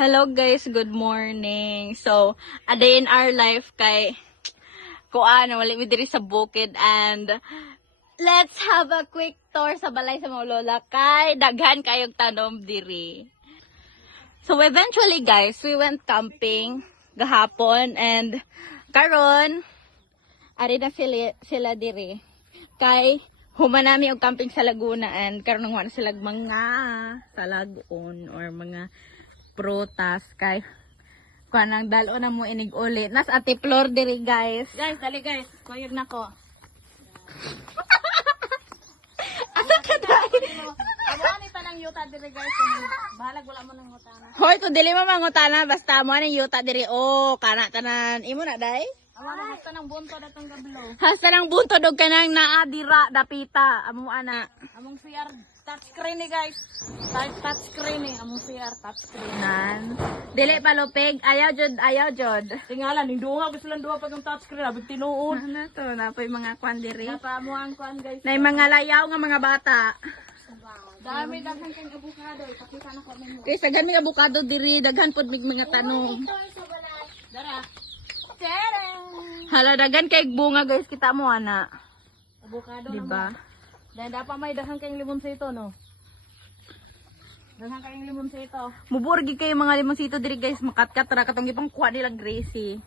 Hello guys, good morning. So, a day in our life kay kuan wali mi diri sa bukid and let's have a quick tour sa balay sa mga lola kay daghan kayong tanom diri. So eventually guys, we went camping gahapon and karon ari na sila diri. Kay humanami og camping sa Laguna and karon nga sila mga salagon or mga prutas kay kanang dalo na mo inig uli. Nas ati floor diri guys. Guys, dali guys. Kuyog na ko. Asa ka dai? Amo pa ng yuta diri guys. Bahalag wala mo ng utana. Hoy to dili mo mangutana basta mo ni yuta diri. Oh, kana tanan. Imo na dai? Amo na basta ng bunto datong gablo. Hasta nang buntod og kanang naadira dapita. Amo ana. Among CR touchscreen ni guys. Touchscreen ni among CR touchscreen. Nan. Dili pa lupig. Ayaw jud. Tingala ning duha gusto lang duha pag ang touchscreen abig tinuod. Ano to? Napoy mga kwan diri. Napa mo ang kuan guys. Nay mga layaw nga mga bata. Dami daghan kang avocado. Ipakita na ko nimo. Kay daghan mi abukado diri, daghan pud mig mga tanong. Dara. Tere. Hala daghan kay bunga guys kita mo ana. Avocado Diba? Dahil dapat may daghan kayong limonsito no. Daghan kayong limonsito. Muburgi kayo mga limonsito diri guys, makatkat ra katong ipang kuha nila Gracie.